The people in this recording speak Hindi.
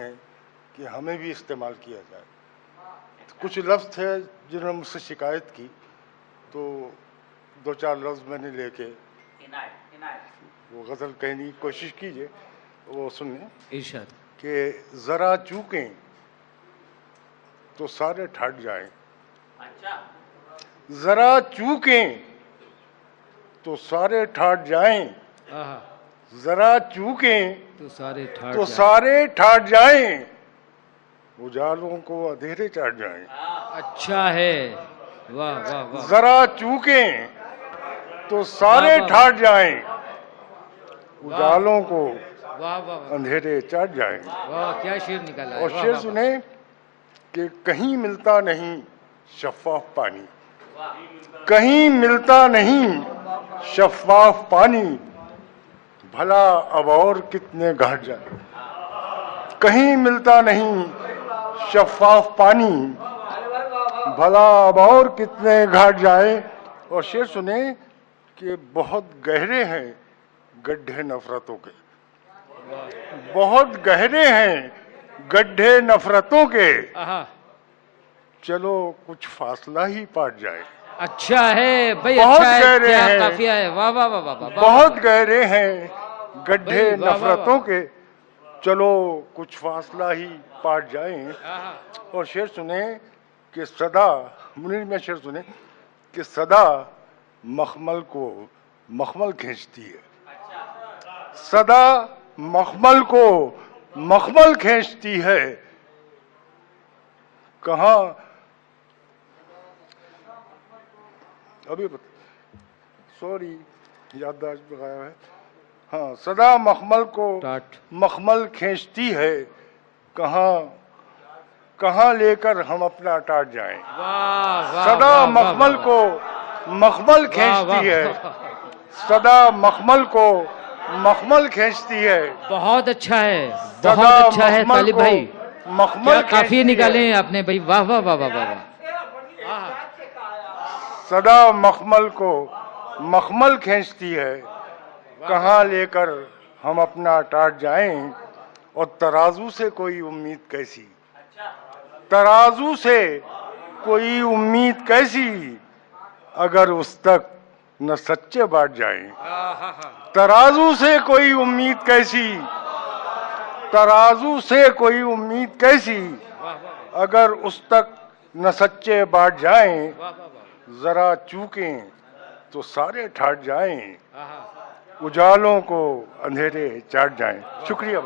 कि हमें भी इस्तेमाल किया जाए। कुछ लफ्ज़ थे जिन्होंने मुझसे शिकायत की, तो दो चार लफ्ज़ मैंने लेके वो गज़ल कहने की कोशिश कीजिए, वो सुनिए। इरशाद। कि ज़रा चूकें तो सारे ठाट जाएं। अच्छा। ज़रा चूकें तो सारे ठाट जाएं। आहा, ज़रा चूकें तो सारे ठाट तो जाएं। सारे ठाट जाएं, उजालों को अंधेरे चाट जाएं। अच्छा है, वाह वाह वाह। ज़रा चूकें तो सारे वाह, वाह, ठाट जाएं, वाह। उजालों को वाह वाह वाह, अंधेरे चाट जाएं। वाह क्या शेर निकाला है। और वाह शेर वाह वाह। सुने कि कहीं मिलता नहीं शफ़ाफ पानी, कहीं मिलता नहीं शफ़ाफ पानी, भला अब और कितने घाट जाए। कहीं मिलता नहीं शफ़ाफ पानी, भला अब और कितने घाट जाए। और शेर सुने कि बहुत गहरे हैं गड्ढे नफरतों के, बहुत गहरे हैं गड्ढे नफरतों के, आहा, चलो कुछ फासला ही पाट जाए। अच्छा है भाई, बहुत अच्छा है, गहरे क्या हैं, काफिया है। वाह वाह वाह वाह वाह, बहुत गहरे हैं गड्ढे भाई, वाह, वाह, नफरतों वाह। के, चलो कुछ फासला ही पाट जाए। आहा, और शेर सुने कि सदा, मुनीर में शेर सुने कि सदा मखमल को मखमल खींचती है। सदा मखमल को मखमल खींचती है, कहाँ अभी सॉरी याददाश्त लगाया है। हाँ, सदा मखमल को टाट। मखमल खींचती है, कहाँ कहाँ लेकर हम अपना टाट जाएं। वाह वाह, सदा वाह, वाह, मखमल वाह, को मखमल वाह, खींचती वाह, है, वाह। सदा मखमल को मखमल खींचती है, बहुत अच्छा है, सदा बहुत अच्छा है मखमल तालिब को भाई, मखमल क्या काफिये खींचती निकाले है। हैं आपने भाई। वाह वाह वाह वाह वाह वाह। सदा मखमल को मखमल खींचती है, कहाँ लेकर हम अपना टाट जाएं। और तराजू से कोई उम्मीद कैसी, तराजू से कोई उम्मीद कैसी, अगर उस तक न सच्चे बाट जाएं। तराजू से कोई उम्मीद कैसी, तराजू से कोई उम्मीद कैसी, अगर उस तक न सच्चे बाट जाएं। जरा चूकें तो सारे ठाट जाएं, उजालों को अंधेरे चाट जाएं। शुक्रिया।